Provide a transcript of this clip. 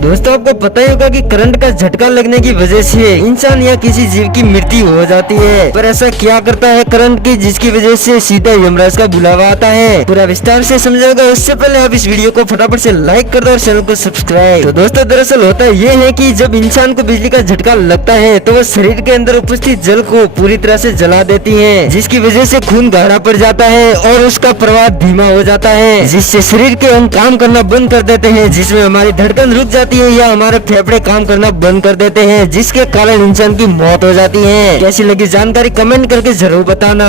दोस्तों आपको पता ही होगा कि करंट का झटका लगने की वजह से इंसान या किसी जीव की मृत्यु हो जाती है। पर ऐसा क्या करता है करंट की जिसकी वजह से सीधा यमराज का बुलावा आता है। पूरा विस्तार से समझाएगा। उससे पहले आप इस वीडियो को फटाफट से लाइक कर दो और चैनल को सब्सक्राइब। तो दोस्तों दरअसल होता ये है कि जब इंसान को बिजली का झटका लगता है तो वह शरीर के अंदर उपस्थित जल को पूरी तरह से जला देती है, जिसकी वजह से खून गाढ़ा पड़ जाता है और उसका प्रवाह धीमा हो जाता है, जिससे शरीर के अंग काम करना बंद कर देते हैं, जिसमें हमारी धड़कन रुक जाती है या हमारे फेफड़े काम करना बंद कर देते हैं, जिसके कारण इंसान की मौत हो जाती है। कैसी लगी जानकारी कमेंट करके जरूर बताना।